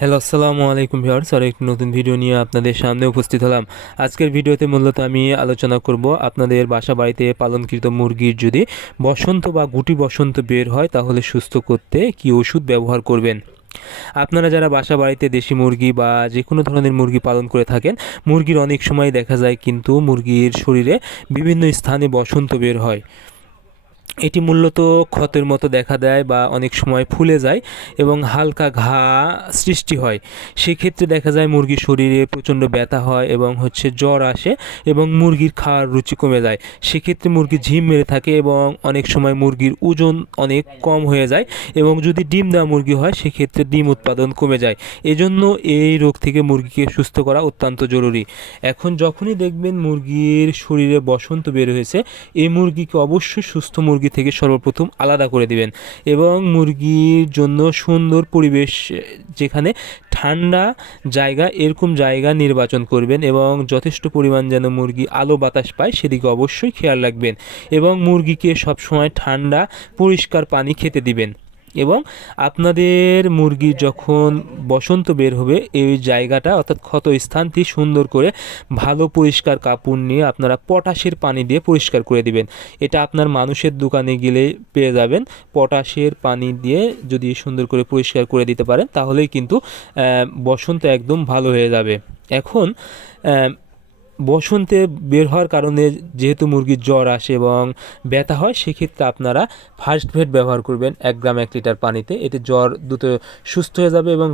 Hello, আসসালামু আলাইকুম viewers. আর একটি নতুন ভিডিও নিয়ে আপনাদের সামনে উপস্থিত হলাম। আজকের ভিডিওতে মূলত আমি আলোচনা করব আপনাদের বাসা বাড়িতে পালনকৃত মুরগির যদি বসন্ত বা গুটি বসন্ত বের হয় তাহলে সুস্থ করতে কী ওষুধ ব্যবহার করবেন। আপনারা যারা বাসা বাড়িতে দেশি মুরগি বা যে কোনো ধরনের মুরগি পালন করে থাকেন, মুরগির অনেক সময় দেখা যায় কিন্তু মুরগির শরীরে বিভিন্ন স্থানে বসন্ত বের হয়। এটি মূলত ক্ষতের মতো দেখা দেয় বা অনেক সময় ফুলে যায় এবং হালকা ঘা সৃষ্টি হয়। সেক্ষেত্রে দেখা যায় মুরগির শরীরে প্রচণ্ড ব্যথা হয় এবং জ্বর আসে এবং মুরগির খাওয়ার রুচি কমে যায়। সেক্ষেত্রে মুরগি ঝিম মেরে থাকে এবং অনেক সময় মুরগির ওজন অনেক কম হয়ে যায় এবং যদি ডিম দেওয়া মুরগি হয় সেক্ষেত্রে ডিম উৎপাদন কমে যায়। এজন্য এই রোগ থেকে মুরগিকে সুস্থ করা অত্যন্ত জরুরি। এখন যখনই দেখবেন মুরগির শরীরে বসন্ত বের হয়েছে, এই মুরগিকে অবশ্যই সুস্থ মুরগি থেকে সর্বপ্রথম আলাদা করে দিবেন এবং মুরগির জন্য সুন্দর পরিবেশ, যেখানে ঠান্ডা জায়গা, এরকম জায়গা নির্বাচন করবেন এবং যথেষ্ট পরিমাণ যেন মুরগি আলো বাতাস পায় সেদিকে অবশ্যই খেয়াল রাখবেন এবং মুরগিকে সবসময় ঠান্ডা পরিষ্কার পানি খেতে দিবেন। এবং আপনাদের মুরগি যখন বসন্ত বের হবে এই জায়গাটা অর্থাৎ ক্ষত স্থানটি সুন্দর করে ভালো পরিষ্কার কাপড় নিয়ে আপনারা পটাশের পানি দিয়ে পরিষ্কার করে দিবেন। এটা আপনার মানুষের দোকানে গেলে পেয়ে যাবেন। পটাশের পানি দিয়ে যদি সুন্দর করে পরিষ্কার করে দিতে পারেন তাহলেই কিন্তু বসন্ত একদম ভালো হয়ে যাবে। এখন বসন্তে বের হওয়ার কারণে যেহেতু মুরগির জ্বর আসে এবং ব্যথা হয়, সেক্ষেত্রে আপনারা ফার্স্ট ভেট ব্যবহার করবেন 1 গ্রাম 1 লিটার পানিতে। এতে জ্বর দ্রুত সুস্থ হয়ে যাবে। এবং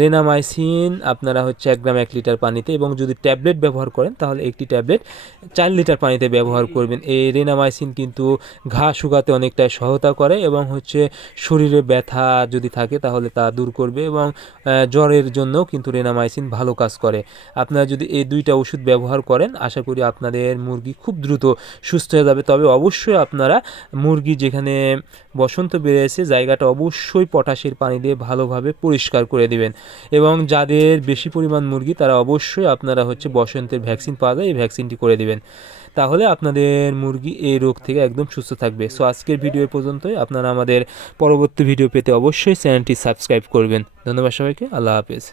রেনামাইসিন আপনারা 1 গ্রাম 1 লিটার পানিতে, এবং যদি ট্যাবলেট ব্যবহার করেন তাহলে একটি ট্যাবলেট 4 লিটার পানিতে ব্যবহার করবেন। এই রেনামাইসিন কিন্তু ঘা শুকাতে অনেকটাই সহায়তা করে এবং শরীরে ব্যথা যদি থাকে তাহলে তা দূর করবে এবং জ্বরের জন্য কিন্তু রেনামাইসিন ভালো কাজ করে। আপনারা যদি এই দুইটা ওষুধ ব্যবহার করেন আশা করি আপনাদের মুরগি খুব দ্রুত সুস্থ হয়ে যাবে। তবে অবশ্যই আপনারা মুরগি যেখানে বসন্ত বেড়েছে জায়গাটা অবশ্যই পটাশের পানি দিয়ে ভালোভাবে পরিষ্কার করে দিবেন। এবং যাদের বেশি পরিমাণ মুরগি তারা অবশ্যই আপনারা বসন্তের ভ্যাকসিন পাওয়া যায়, এই ভ্যাকসিনটি করে দিবেন। তাহলে আপনাদের মুরগি এই রোগ থেকে একদম সুস্থ থাকবে। সো আজকের ভিডিও পর্যন্তই। আপনারা আমাদের পরবর্তী ভিডিও পেতে অবশ্যই চ্যানেলটি সাবস্ক্রাইব করবেন। ধন্যবাদ সবাইকে। আল্লাহ হাফেজ।